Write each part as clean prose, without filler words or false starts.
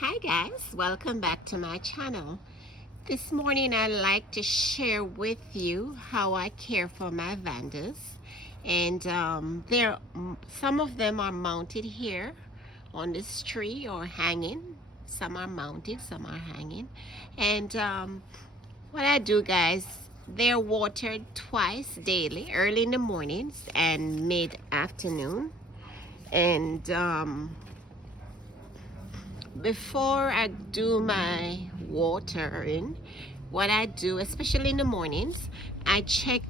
Hi guys, welcome back to my channel. This morning I'd like to share with you how I care for my vandas, and some of them are mounted here on this tree or hanging. Some are mounted, some are hanging. And what I do, guys, they're watered twice daily, early in the mornings and mid-afternoon. And before I do my watering, what I do, especially in the mornings, I check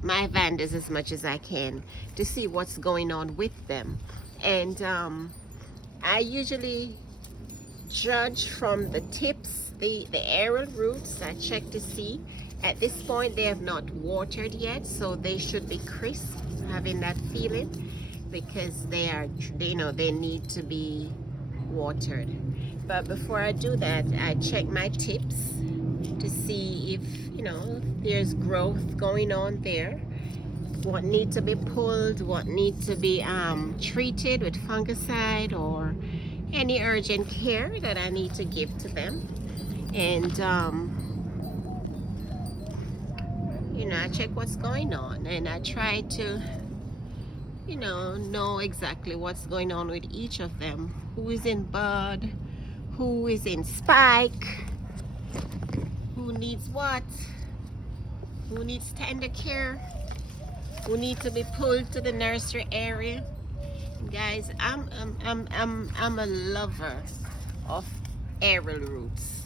my vandas as much as I can to see what's going on with them. And I usually judge from the tips, the aerial roots. I check to see. At this point, they have not watered yet, so they should be crisp, having that feeling, because they need to be watered. But before I do that, I check my tips to see if there's growth going on there, what needs to be pulled, what needs to be treated with fungicide, or any urgent care that I need to give to them. And I check what's going on, and I try to know exactly what's going on with each of them. Who is in bud, who is in spike, who needs what, who needs tender care, who needs to be pulled to the nursery area. Guys, I'm a lover of aerial roots.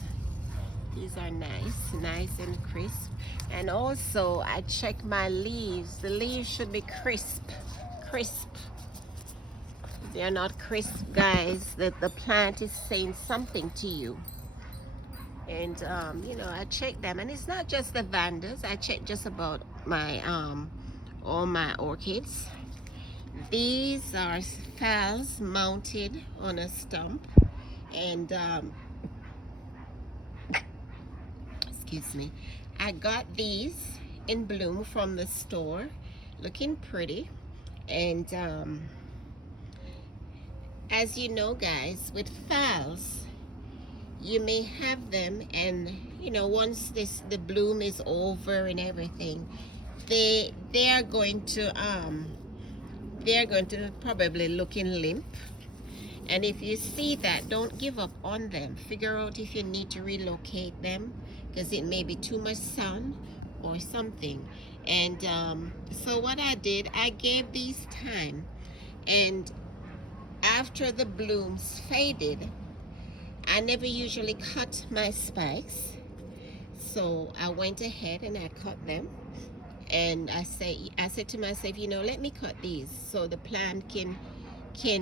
These are nice and crisp. And also I check my leaves. The leaves should be crisp. If they're not crisp, guys, that the plant is saying something to you. And I check them, and it's not just the vandas. I check just about my all my orchids. These are phals mounted on a stump, and excuse me, I got these in bloom from the store, looking pretty. And as you know, guys, with phals, you may have them, and once the bloom is over and everything, they are going to probably looking limp. And if you see that, don't give up on them. Figure out if you need to relocate them, because it may be too much sun or something. And so what I did, I gave these time, and after the blooms faded, I never usually cut my spikes, so I went ahead and I cut them. And I said to myself, let me cut these so the plant can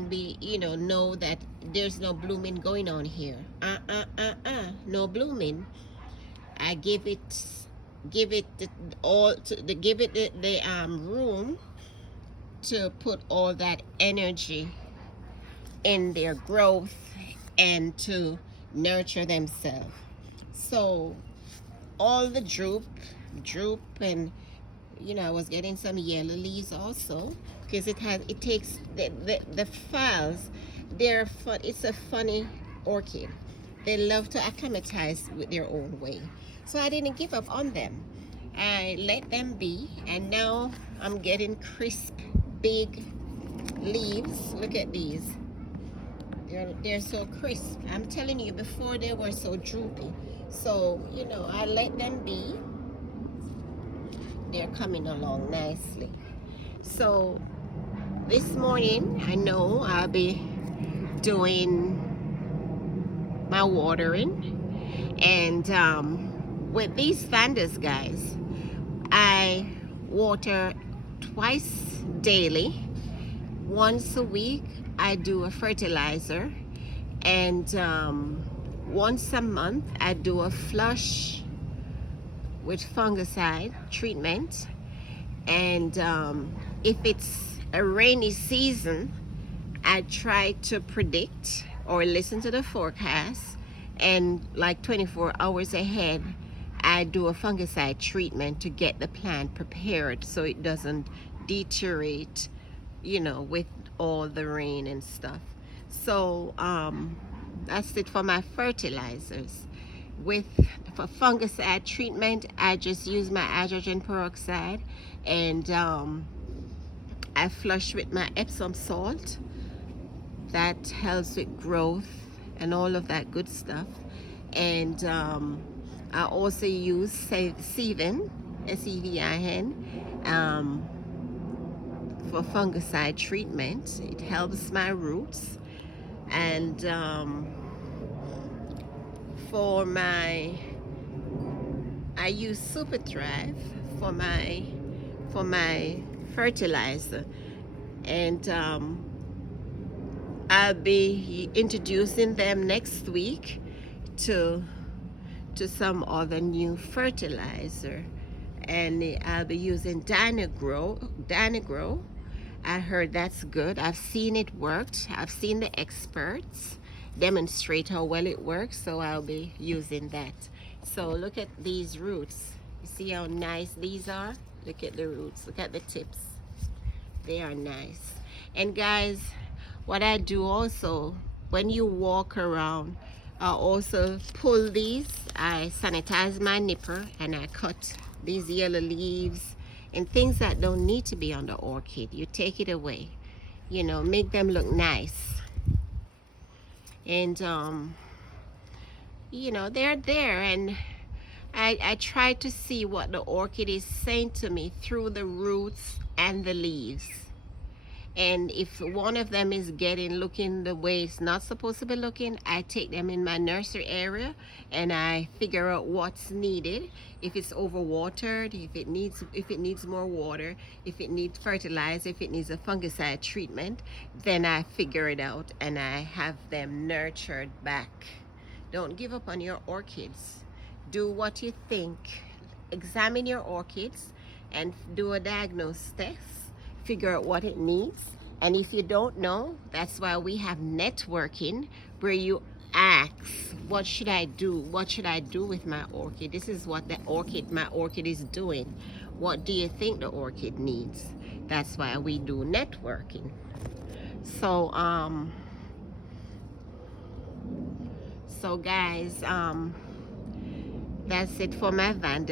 be, know that there's no blooming going on here. No blooming. I give it the room to put all that energy in their growth and to nurture themselves. So all the droop, and I was getting some yellow leaves also, because it takes the phals. They're fun. It's a funny orchid. They love to acclimatize with their own way. So I didn't give up on them. I let them be, and now I'm getting crisp, big leaves. Look at these. They're so crisp. I'm telling you, before they were so droopy. So I let them be. They're coming along nicely. So this morning, I know I'll be doing my watering. And with these vandas, guys, I water twice daily. Once a week, I do a fertilizer. And once a month, I do a flush with fungicide treatment. And if it's a rainy season, I try to predict or listen to the forecast, and like 24 hours ahead, I do a fungicide treatment to get the plant prepared so it doesn't deteriorate with all the rain and stuff. So That's it for my fertilizers. With for fungicide treatment, I just use my hydrogen peroxide, and I flush with my Epsom salt. That helps with growth and all of that good stuff. And I also use Sevin, Sevin, for fungicide treatment. It helps my roots. And for my, I use Super Thrive for my fertilizer. And I'll be introducing them next week to some other new fertilizer, and I'll be using Dynagrow. I heard that's good. I've seen it worked. I've seen the experts demonstrate how well it works, so I'll be using that. So look at these roots. You see how nice these are? Look at the roots. Look at the tips. They are nice. And guys, what I do also, when you walk around, I also pull these. I sanitize my nipper and I cut these yellow leaves and things that don't need to be on the orchid. You take it away, you know, make them look nice. And you know, they're there, and I try to see what the orchid is saying to me through the roots and the leaves. And if one of them is looking the way it's not supposed to be looking, I take them in my nursery area and I figure out what's needed. If it's overwatered, if it needs more water, if it needs fertilizer, if it needs a fungicide treatment, then I figure it out and I have them nurtured back. Don't give up on your orchids. Do what you think. Examine your orchids and do a diagnosis test. Figure out what it needs. And if you don't know, that's why we have networking, where you ask, what should I do? What should I do with my orchid? This is what my orchid is doing. What do you think the orchid needs? That's why we do networking. So guys, that's it for my vandas.